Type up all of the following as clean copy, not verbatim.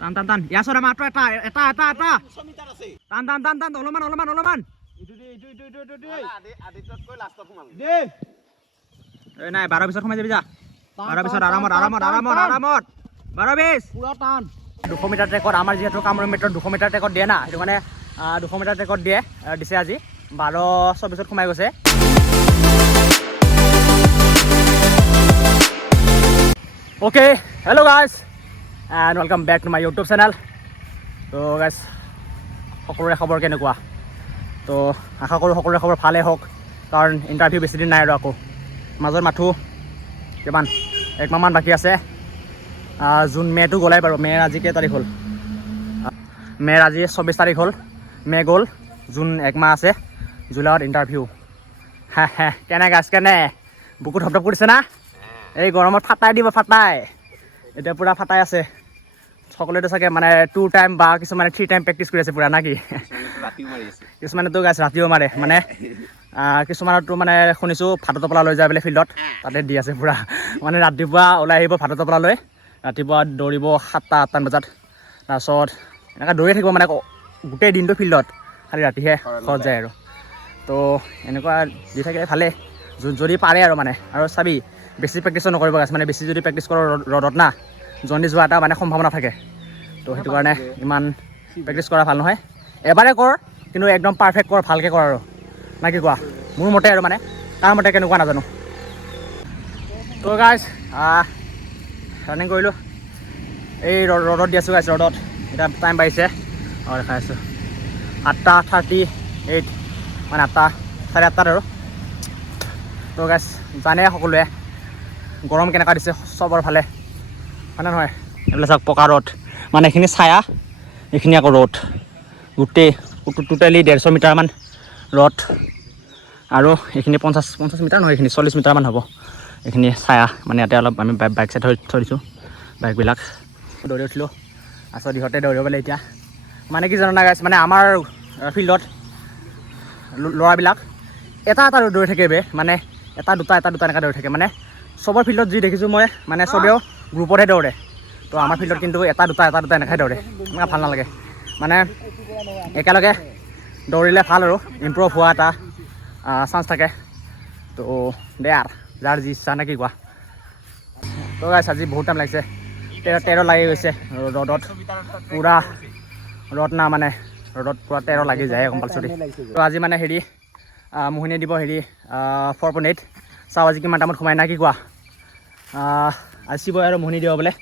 টান টান টান ইয়াৰ ওচৰত মাত্ৰ এটা এটা এটা এটা টান টান টান টান অলপমান অলপমান অলপমান এই নাই 12 পিছত সোমাই যাবি যা 12 পিছত আৰামত আৰামত আৰামত আৰামত 12 20 পুৰা টান 200 মিটাৰ ট্ৰেকত আমাৰ যিহেতু কামৰূপ মেট্ৰত 200 মিটাৰ ট্ৰেকত দিয়ে না সেইটো মানে 200 মিটাৰ ট্ৰেকত দিছে আজি 12:24 সোমাই গৈছে okay hello' guys and welcome back to my YouTube channel তো গাইজ সকলোৰে খবৰ কেনেকুৱা তো আশা কৰোঁ সকলোৰে খবৰ ভালেই হওক কাৰণ ইণ্টাৰভিউ বেছিদিন নাই আৰু আকৌ মাজৰ মাথো কিমান 1 মাহমান বাকী আছে জুন মে'টো গ'লাই বাৰু মে'ৰ আজি কেই তাৰিখ হ'ল মে'ৰ আজি 24 তাৰিখ হ'ল মে' গ'ল জুন 1 মাহ আছে জুলাইত ইণ্টাৰভিউ কেনে গাছ কেনে বুকুত ধপধপ কৰিছে না এই গৰমত ফাটাই দিব ফাটাই এতিয়া পূৰা ফাটাই আছে সকলোৱেতো চাগে মানে 2 টাইম বা কিছুমানে 3 টাইম প্ৰেক্টিছ কৰি আছে পূৰা না কি কিছুমানেতো গাছ ৰাতিও মাৰে মানে কিছুমানতো মানে শুনিছোঁ ভাতৰ টোপোলা লৈ যায় বোলে ফিল্ডত তাতে দি আছে পূৰা মানে ৰাতিপুৱা ওলাই আহিব ভাতৰ টোপোলা লৈ ৰাতিপুৱা দৌৰিব 7-8 বজাত তাৰপিছত এনেকৈ দৌৰি থাকিব মানে গোটেই দিনটো ফিল্ডত খালি ৰাতিহে ঘৰত যায় আৰু তো এনেকুৱা দি থাকে ভালেই যদি পাৰে আৰু মানে আৰু চাবি বেছি প্ৰেক্টিছো নকৰিব গাছ মানে বেছি যদি প্ৰেক্টিছ কৰোঁ ৰ'দত না জণ্ডিছ যোৱা এটা মানে সম্ভাৱনা থাকে তো সেইটো কাৰণে ইমান প্ৰেক্টিছ কৰা ভাল নহয় এবাৰে কৰ কিন্তু একদম পাৰফেক্ট কৰ ভালকৈ কৰ আৰু না কি কোৱা মোৰ মতে আৰু মানে তাৰ মতে কেনেকুৱা নাজানো তো গাইজ ৰানিং কৰিলোঁ এই ৰ'দত দি আছোঁ গাইজ ৰ'দত এতিয়া টাইম বাঢ়িছে দেখাই আছোঁ 8:38 মানে 8:30 আৰু তো গাইজ জানে সকলোৱে গৰম কেনেকুৱা দিছে চবৰ ফালে হয়নে নহয় এইবিলাক চাওক পকা ৰ'দ মানে এইখিনি ছায়া এইখিনি আকৌ ৰ'দ গোটেই টোটেলি 150 মিটাৰমান ৰ'দ আৰু এইখিনি 50 মিটাৰ নহয় এইখিনি 40 মিটাৰমান হ'ব এইখিনি ছায়া মানে ইয়াতে অলপ আমি বাইক চাই থৈ দিছোঁ বাইকবিলাক দৌৰি উঠিলোঁ তাৰপিছত ইহঁতে দৌৰিব পালে এতিয়া মানে কি জানো না গাইছ মানে আমাৰ ফিল্ডত ল'ৰাবিলাক এটা দৌৰি থাকে মানে এটা দুটা এনেকৈ দৌৰি থাকে মানে চবৰ ফিল্ডত যি দেখিছোঁ মই মানে চবেও গ্ৰুপতহে দৌৰে তো আমাৰ ফিল্ডত কিন্তু এটা দুটা এনেকৈ দৌৰে এনেকৈ ভাল নালাগে মানে একেলগে দৌৰিলে ভাল আৰু ইম্প্ৰুভ হোৱা এটা চান্স থাকে তো দে আৰু যাৰ যি ইচ্ছা নে কি কোৱা তো গাইছ আজি বহুত টাইম লাগিছে 13 লাগি গৈছে ৰ'দত পূৰা ৰ'দ না মানে ৰ'দত পূৰা 13 লাগি যায় কম্পালচৰি তো আজি মানে হেৰি মোহিনীয়ে দিব হেৰি 4.8 চাওঁ আজি কিমান টাইমত সোমাই না কি কোৱা আজি চিবই আৰু মোহিনী দিব বোলে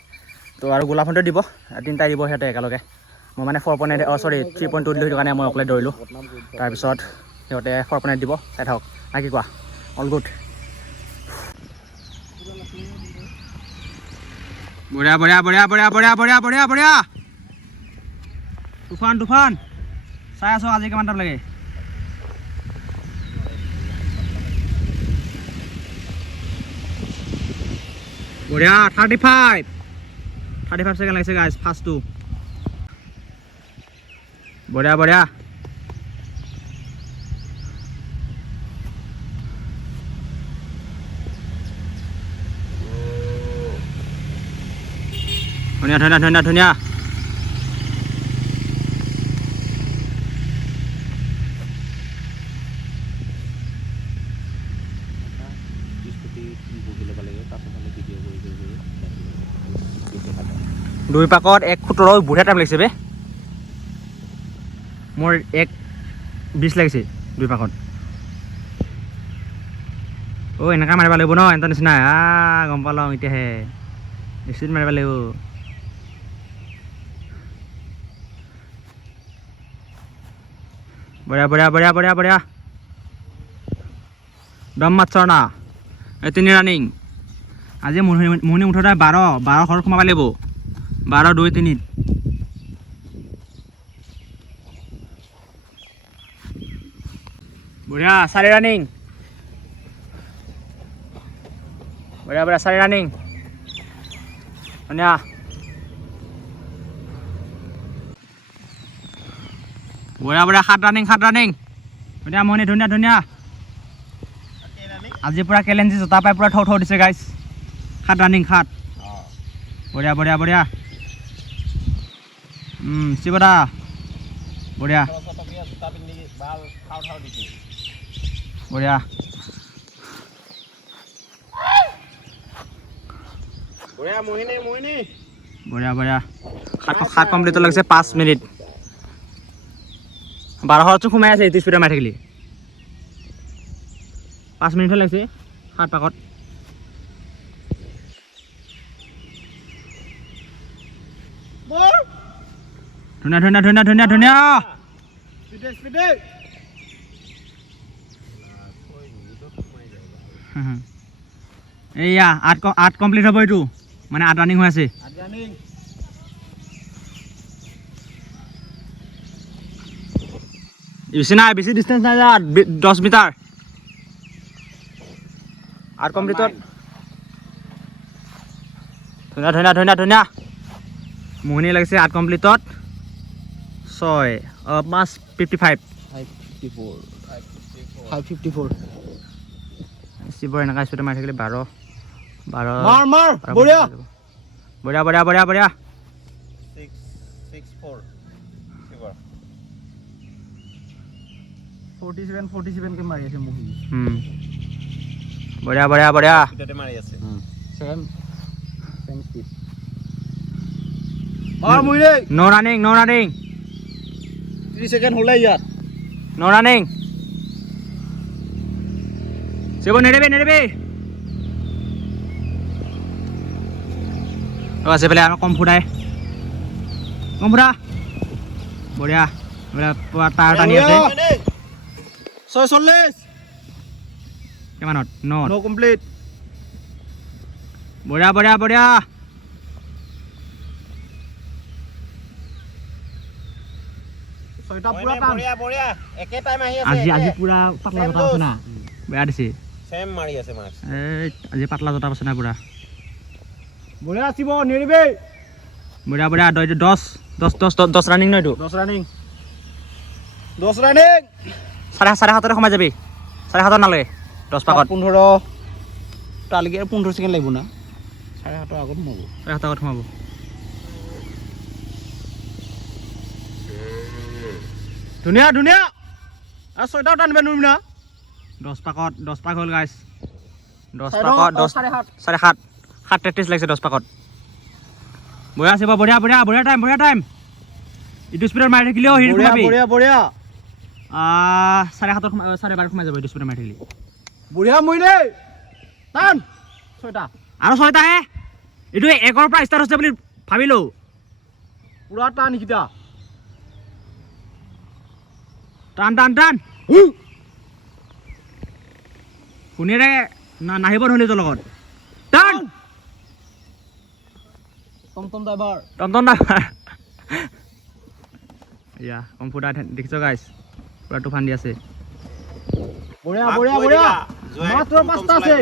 তো আৰু গোলাপহঁতে দিব 3টাই দিব সিহঁতে একেলগে মই মানে 4.8 চৰি 3.2 দিলোঁ সেইটো কাৰণে মই অকলে দৌৰিলোঁ তাৰপিছত সিহঁতে 4.8 দিব চাই থাকক না কি কোৱা অল গুড বঢ়িয়া বঢ়িয়া বঢ়িয়া বঢ়িয়া বঢ়িয়া বঢ়িয়া বঢ়িয়া বঢ়িয়া তুফান চাই আছোঁ আজি কিমান টাইম লাগে বঢ়িয়া 35 ছেকেণ্ড লাগিছে গাইজ ফাৰ্ষ্টটো বঢ়িয়া বঢ়িয়া ধুনীয়া ধুনীয়া ধুনীয়া ধুনীয়া দুই পাকত 1:17 বঢ়িয়া টাইম লাগিছে বে মোৰ 1:20 লাগিছে দুই পাকত এনেকৈ মাৰিব লাগিব ন এটা নিচিনা গম পালোঁ এতিয়াহে স্পীড মাৰিব লাগিব বঢ়িয়া বঢ়িয়া বঢ়িয়া বঢ়িয়া বঢ়িয়া দম মাত্ৰ না এই 3 ৰানিং আজি মোহিনী মুঠতে 12 ঘৰত সোমাব লাগিব 12 2 3 বঢ়িয়া 4 ৰানিং বঢ়িয়া বঢ়িয়া 4 ৰানিং ধুনীয়া বঢ়িয়া বঢ়িয়া 7 ৰানিং ধুনীয়া মোহিনী ধুনীয়া ধুনীয়া আজি পূৰা কেলেঞ্জি জোতা পাই পূৰা থৌ দিছে গাইজ 7 ৰানিং 7 বঢ়িয়া বঢ়িয়া বঢ়িয়া শিৱদা বঢ়িয়া বঢ়িয়া বঢ়িয়া বঢ়িয়া 7 কমপ্লিট লাগিছে 5 মিনিট 12 সোমাই আছে এইটো স্পীডত মাৰি থাকিলি 5 মিনিট লাগিছে 7 পাকত ধুনীয়া ধুনীয়া ধুনীয়া ধুনীয়া ধুনীয়া এইয়া 8 কমপ্লিট হ'ব এইটো মানে 8 ৰানিং হৈ আছে বেছি নাই বেছি ডিষ্টেঞ্চ নাই 10 মিটাৰ 8 কমপ্লিটত ধুনীয়া ধুনীয়া ধুনীয়া ধুনীয়া মোহনী লাগিছে 8 কমপ্লিটত 5:55 শিৱৰ এনেকুৱা স্পীডত মাৰি থাকিলে 12 বঢ়িয়া বঢ়িয়া বঢ়িয়া বঢ়িয়া বঢ়িয়া 47 কে মাৰি আছে মোহনী বঢ়িয়া বঢ়িয়া বঢ়িয়া মাৰি আছে same speed No running, no running. 3 seconds होला यार. No running. Sebo नेड़े. अब से पहले आरो कम फुटाए. कम फुटा. बढ़िया. बोला टायर टानी আছে. 46. কেমানত? No complete. बढ़िया बढ़िया बढ़िया. আজি পুৰা পাতলা জটা আছে না বেয়া দিছে সেম মাৰি আছে মাছ এই আজি পাতলা জটা আছে না পুৰা বঢ়িয়া আসিব নেৰিবে বঢ়িয়া বঢ়িয়া 10 ৰানিং নয়টো 10 ৰানিং 7:30 সোমাই যাবি 7:30 নালে 10 পাকত 15 তালিকে 15 সেকেন্ড লাগিব না 7:30 আগত সোমাব 7:30 আগত সোমাব ধুনীয়া ধুনীয়া আৰু 6টা টানিব নোৱাৰিম না 10 পাক হ'ল গাইস 10 পাকত 7:30 7:33 লাগিছে 10 পাকত বঢ়িয়া আছে বঢ়িয়া বঢ়িয়া বঢ়িয়া টাইম ইটো স্পিডত মাৰি থাকিলেও হিৰ সোমাবি বঢ়িয়া 7:30 12:30 সোমাই যাব ইটো স্পিডত মাৰি থাকিলে বঢ়িয়া মইনে টান 6টা আৰু 6টা হে ইটো একৰ পৰা ষ্টাৰ্ট হৈছে বুলি ভাবিলো পুৰা টান কিটা টান শুনিৰে নাহিব নহলে তোৰ লগত টান টমটম ড্ৰাইভাৰ ইয়া কম্পিউটাৰ দেখিছো গাইস পুৰা তুফান দি আছে বঢ়িয়া মাত্ৰ 5টা আছে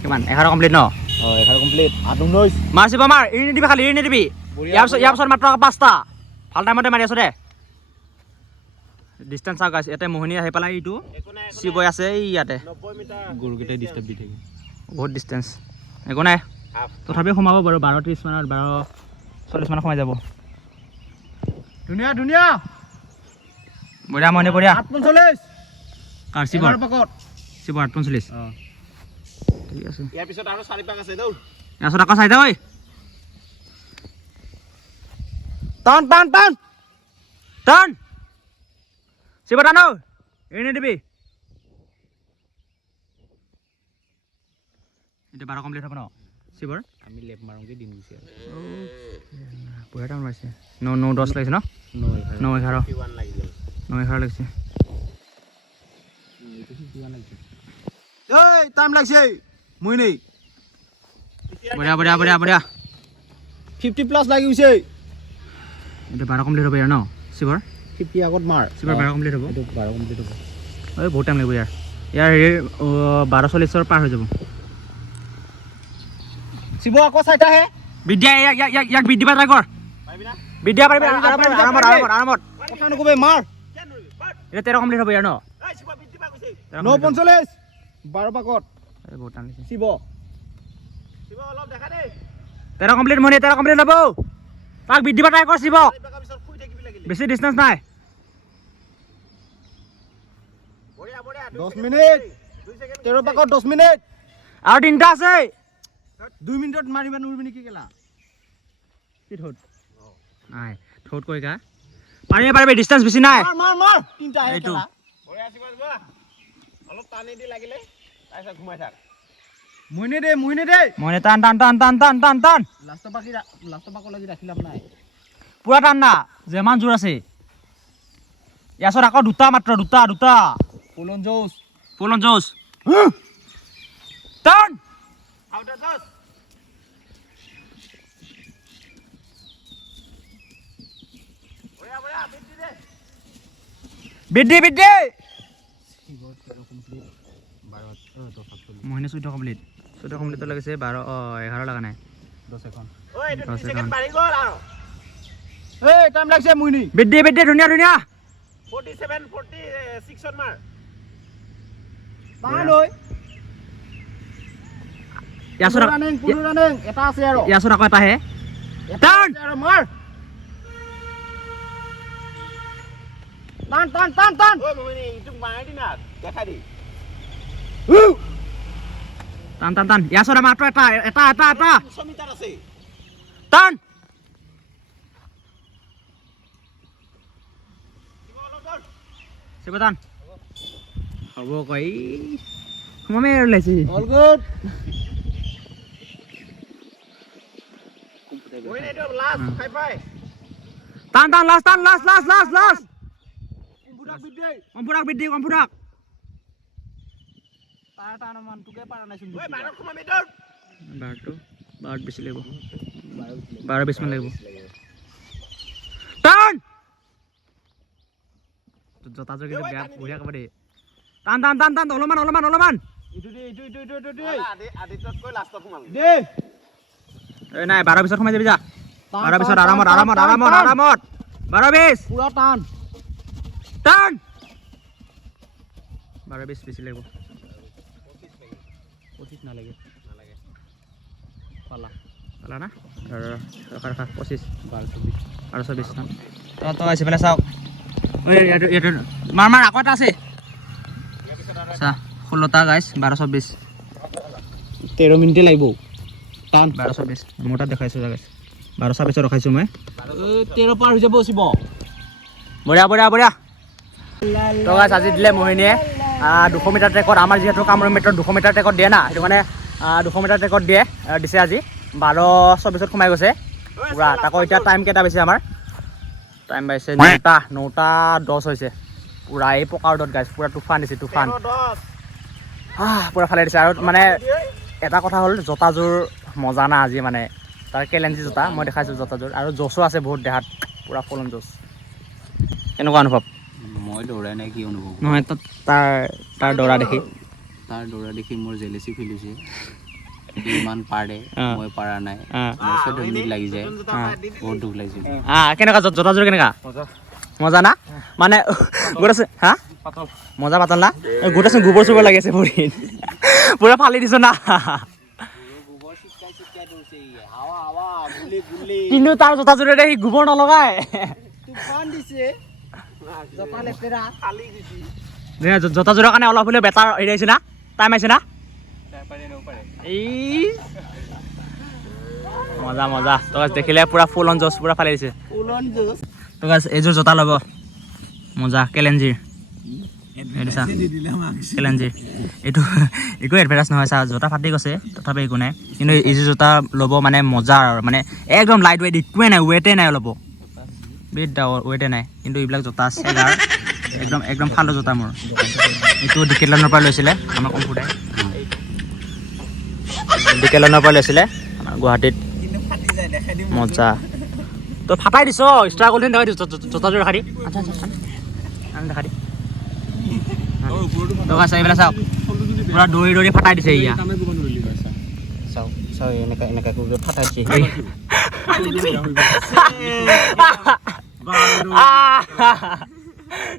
কিমান 11 কমপ্লিট ন 11 কমপ্লিট 8 মাৰছিবা মাৰ এৰি নিদিবি খালি এৰি নিদিবি ইয়াৰ পিছত মাত্ৰ 5টা ভাল টাইমতে মাৰি আছো দে ডিষ্টেন্স চাওক গাইস এতে মোহনী আহি পেলাই ইটো শিৱই আছে ইয়াতে 90 মিটাৰ গৰুকেইটা ডিস্টাৰ্ব দি থাকে বহুত ডিষ্টেন্স একো নাই তথাপি সোমাব বাৰু 12:30 মানত 12:40 মানত সোমাই যাব ধুনীয়া বঢ়িয়া মনে বঢ়িয়া 48 কাৰ শিৱৰ পাকত শিৱৰ 48 ঠিক আছে ইয়াৰ পিছত আৰু 4 পাক আছে দৌৰ ইয়াৰ পিছত আকৌ চাই দে ঐ টান শিৱ টানো এনে দিবি এটা 12 কমপ্লিট হ'ব ন শিৱৰ আমি লেপ মাৰোঁগে দিন দিছে পুৰা টান মাৰিছে 9:10 লাগিছে ন 9:11 লাগি গ'ল 9:11 লাগিছে এই টাইম লাগছে মই নেই বঢ়িয়া 50 প্লাস লাগি গৈছে এটা 12 কমপ্লিট হ'ব ইয়াৰ ন শিৱৰ 50 আগত মাৰ শিৱৰ 12 কমপ্লিট হ'ব এইটো 12 কমপ্লিট হ'ব এই বহুত টাইম লাগিব ইয়াৰ 12:40 পাৰ হৈ যাব শিৱ আকৌ চাইটা হে বিদ্যা ইয়াক বিদ্যা ট্ৰাই কৰ পাৰিবি না বিদ্যা পাৰিবি আৰামত কথা নকবে মাৰ এটা 13 কমপ্লিট হ'ব ইয়াৰ ন এই শিৱ বিদ্যা গৈছে 9:45 12 পাকত এই বহুত টান লাগিছে শিৱ 13 কমপ্লিট মনে 13 কমপ্লিট ল'ব তাক বৃদ্ধি ট্ৰাই কৰ শিৱ বেছি ডিষ্টেন্স নাই 10 মিনিট 13 পাকত 10 মিনিট আৰু তিনিটা আছে 2 মিনিটত মাৰিবা নোৱাৰিবি নেকি কেলা কি থোট নাই থোট কইকা পাৰিবি ডিষ্টেন্স বেছি নাই মাৰ তিনটা আহে এইটো অলপ টানি দি লাগিলে তাৰপিছত ঘুমাই থাক মইনে দে মনে টান লাষ্ট পাক লাগি ৰাখিলাম নাই পুৰা টান না যেমান জোৰ আছে ইয়াছত আকৌ দুটা মাত্ৰ দুটা পুলন জোচ টান আউটাৰ জোচ বিদ্যি মহিনে 14 কমপ্লিট লাগিছে 11 লগা নাই 10 এখন ঐ এইটো 2 সেকেন্ড বাঢ়ি গ'ল আৰু এই টাইম লাগছে মুইনি বিদ্যি ধুনীয়া 47 46 ত মাৰ টান ঐ ইয়াছত ৰানিং এটা আছে আৰু ইয়াছত আকৌ এটা হে টান আৰু মাৰ টান ঐ মুইনি ইটো মাৰি দি না দেখা দি টান ইয়াছত মাত্ৰ এটা 100 মিটাৰ আছে টান Sebutan. হ'ব কই মমে লাইছি অল গুড ওই নেটো লাস্ট ফাই টান লাস্ট কম্পুটাক বিদ্যে কম্পুটাক টান মান তুকে পাৰা নাই ওই 12 কমা মিটাৰ 12 বেছি লাগিব 12 20 মান লাগিব টান জতা জগি বেয়া বঢ়িয়া কবা দে টান অলমান ইটো আদিতত কই লাষ্টত সোমাল দে এই নাই 12 20 সোমাই যাবি যা 12 20 আৰামত 12 20 পুৰা টান 12 20 বেছি লাগিব 25 নালাগে পালা না ৰখা 25 12 20 তো আছে পেলা চাও মাৰ আকৌ এটা আছে আচ্ছা 16টা গাইছ 12 20 13 মিনিটে লাগিব টান 12 20 মোটা দেখাইছো গাইছ 12 20 ৰখাইছো মই 13 পাৰ হৈ যাব শিৱ বঢ়িয়া তো গাইছ আজি দিলে মোহিনীয়ে 200 মিটাৰ ট্ৰেকত আমাৰ যিহেতু কামৰূপ মেট্ৰত 200 মিটাৰ ট্ৰেকত দিয়ে না সেইটো মানে 200 মিটাৰ ট্ৰেকত দিছে আজি 12:24 সোমাই গৈছে পুৰা তাকো এতিয়া টাইম কেইটা পাইছে আমাৰ টাইম পাইছে 9:10 হৈছে পুৰা এই পকা ৰ'দত গাইছ পুৰা তুফান দিছে পুৰা ফালে দিছে আৰু মানে এটা কথা হ'ল জোতাযোৰ মজা না আজি মানে তাৰ কেলেঞ্জি জোতা মই দেখাইছোঁ জোতাযোৰ আৰু জোচো আছে বহুত দেহাত পুৰা ফুলন জোচ কেনেকুৱা অনুভৱ মই দৌৰাই নাই কি অনুভৱ নহয় তাৰ দৌৰা দেখি মোৰ জেলেচি ফিল হৈছে ইমান পাৰে মই পাৰা নাই 14 মিনিট লাগি যায় বহুত দুখ লাগিছে কেনেকুৱা জোতাযোৰ কেনেকুৱা মজা না মানে গোটেই মজা পাতল না গোটেই গোবৰ চোবৰ লাগি আছে ভৰিত পুৰা ফালি দিছ না কিন্তু তাৰ জোতাযোৰেৰে সি গোবৰ নলগায় জোতাযোৰৰ কাৰণে অলপ হ'লেও বেটাৰ হেৰি আহিছে না টাইম আহিছে না মজা তো দেখিলে পুৰা ফুল অন জোচ পুৰা ফালি দিছে তো এইযোৰ জোতা ল'ব মজা কেলেঞ্জিৰ এইটো একো এডভাৰটাইজ নহয় চা জোতা ফাটি গৈছে তথাপি একো নাই কিন্তু এইযোৰ জোতা ল'ব মানে মজা আৰু মানে একদম লাইট ৱেইট একোৱে নাই ৱেইটে নাই অলপ বিৰাট ৱেইটে নাই কিন্তু এইবিলাক জোতা আছে একদম ফালো জোতা মোৰ এইটো ডিকেটলনৰ পৰা লৈছিলে আমাৰ কম্পিউটাৰ ডিকেটলনৰ পৰা লৈছিলে আমাৰ গুৱাহাটীত মজা তই ফাটাই দিছ ষ্ট্ৰাগল দেখাই দিছ জোতাযোৰ দেখা দি আচ্ছা দেখা দি তো গাইছ এইবিলাক চাওক পুৰা দৌৰি ফাটাই দিছে ইয়া চাও এনেকা কৰি ফাটাই দিছে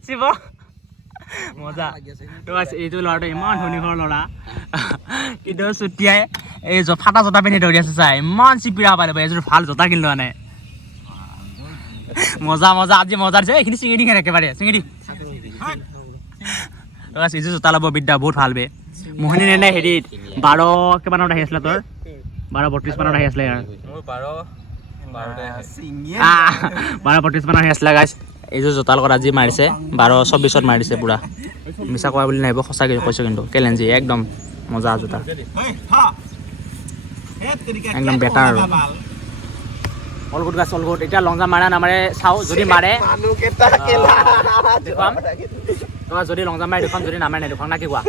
শিৱ মজা তো গাইছ এইটো ল'ৰাটো ইমান ধনী ঘৰৰ ল'ৰা কিন্তু চুটিয়াই এই ফাটা জোতা পিন্ধি দৌৰি আছে চা ইমান চিপিৰা পালে এযোৰ ভাল জোতা কিনিলো মানে মজা মজা আজি মজা দিছে এইখিনি চিঙি দি একেবাৰে চিঙি দি এইযোৰ জোতা ল'ব বিদ্যা বহুত ভাল বে মোহিনী নে হেৰিত 12 কিমানত আহি আছিলে তোৰ 12-32 মানত আহি আছিলে 12-32 মানত আহি আছিলে গাইছ এইযোৰ জোতাৰ লগত আজি মাৰিছে 12-24ত মাৰিছে পুৰা মিছা কোৱা বুলি নাহিব সঁচাকৈ কৈছোঁ কিন্তু কেলেঞ্জি একদম মজা জোতা একদম বেটাৰ আৰু অল গুড গাছ অল গুড এতিয়া লং জাম্প মাৰে নামাৰে চাওঁ যদি মাৰে দেখুৱাম যদি লং জাম্প মাৰে দেখুৱাম যদি নামাৰে নেদেখুৱাম না কি কোৱা